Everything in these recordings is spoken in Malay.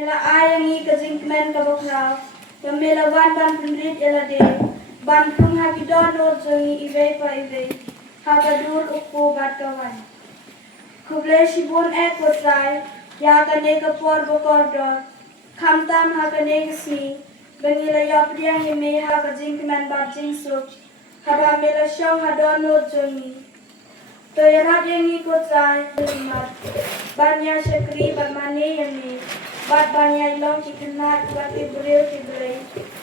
Mela ayang I kajingkmen kabokra, yang mela wan ban penrit ela de, ban pung haki Dohnud jongi ive pa ive, hakadur ukpo bat kawan. Kuble shibun kotrai, ya kane kapor bokor dor, kamtam hakane kesni, bengila ya pdiang ime hakajingkmen bat jingsuk, haba mela shong ha Dohnud jongi. To yarat yang I kotrai, bermat, banya syakri bat mane yame, bat banya ilong ki khynnah bat ibril ki brei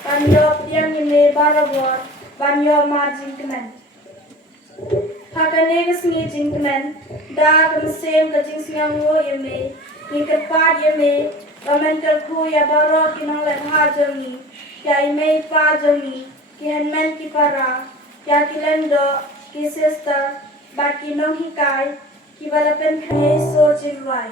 banyo pdiang ime barabor banyo mar jingkmen hakane kesni jingkmen da mynsiem ka jingsngango ime ni kerpat ime bamen kerku ya baro ki nang let ha jongi ya ime pa jongi ki henmen ki para ya ki lendo ki sister bat ki nong hikai ki balapen khane so jingwai